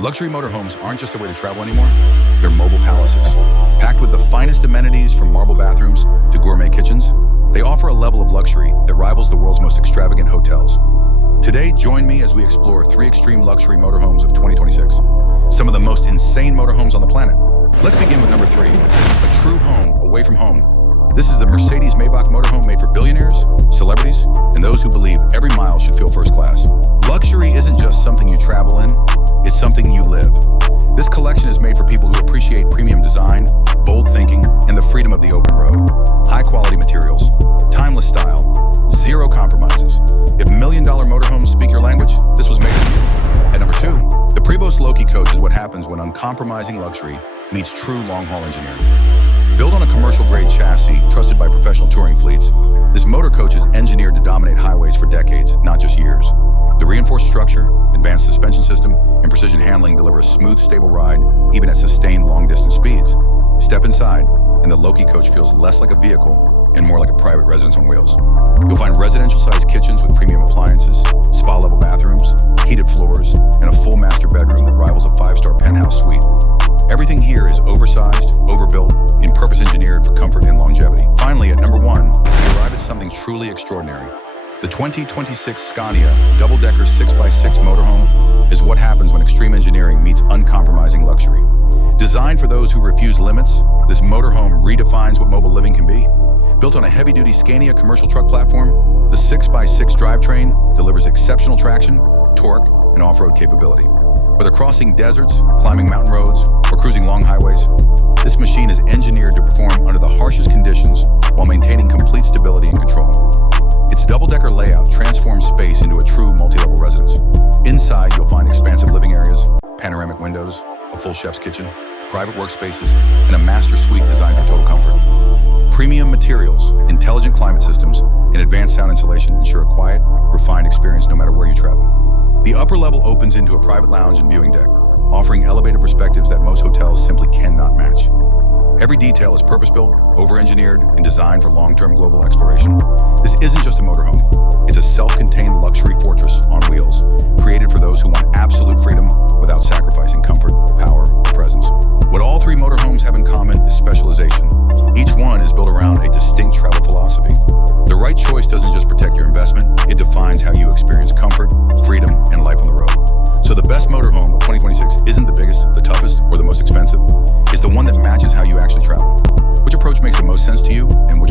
Luxury motorhomes aren't just a way to travel anymore, they're mobile palaces. Packed with the finest amenities from marble bathrooms to gourmet kitchens, they offer a level of luxury that rivals the world's most extravagant hotels. Today, join me as we explore 3 extreme luxury motorhomes of 2026. Some of the most insane motorhomes on the planet. Let's begin with number 3, a true home away from home. This is the Mercedes-Maybach motorhome made for billionaires, celebrities, and those who believe every mile should feel first class. Luxury isn't just something you travel in, it's something you live. This collection is made for people who appreciate premium design, bold thinking, and the freedom of the open road. High-quality materials, timeless style, zero compromises. If $1 million motorhomes speak your language, this was made for you. At number 2, the Prevost Loki coach is what happens when uncompromising luxury meets true long-haul engineering. Built on a commercial-grade chassis trusted by professional touring fleets, this motor coach is engineered to dominate highways for decades, not just years. The reinforced structure, advanced suspension system, and precision handling deliver a smooth, stable ride, even at sustained long-distance speeds. Step inside, and the Loki coach feels less like a vehicle and more like a private residence on wheels. You'll find residential-sized kitchens with premium appliances, spa-level bathrooms, heated floors, and a full master bedroom that rivals a 5-star penthouse suite. Everything here is oversized, overbuilt, and purpose-engineered for comfort and longevity. Finally, at number 1, we arrive at something truly extraordinary. The 2026 Scania double-decker 6x6 motorhome is what happens when extreme engineering meets uncompromising luxury. Designed for those who refuse limits, this motorhome redefines what mobile living can be. Built on a heavy-duty Scania commercial truck platform, the 6x6 drivetrain delivers exceptional traction, torque, and off-road capability. Whether crossing deserts, climbing mountain roads, or cruising long highways, this machine is engineered to perform under the harshest conditions while maintaining complete stability and control. Its double-decker layout transforms space into a true multi-level residence. Inside, you'll find expansive living areas, panoramic windows, a full chef's kitchen, private workspaces, and a master suite designed for total comfort. Premium materials, intelligent climate systems, and advanced sound insulation ensure a quiet, refined experience no matter where you travel. The upper level opens into a private lounge and viewing deck, offering elevated perspectives that most hotels simply cannot match. Every detail is purpose-built, over-engineered, and designed for long-term global exploration. This isn't just a motorhome. It's a self-contained luxury fortress on wheels, created for those who want absolute freedom without sacrificing comfort, power, or presence. What all 3 motorhomes have in common is specialization. Each one is built around a distinct travel philosophy. The right choice doesn't just protect your investment, it defines how you experience comfort, freedom, and life on the road. So the best motorhome of 2026 isn't the biggest, the toughest, or the most expensive. It's the one that matches how you actually travel. Which approach makes the most sense to you, and which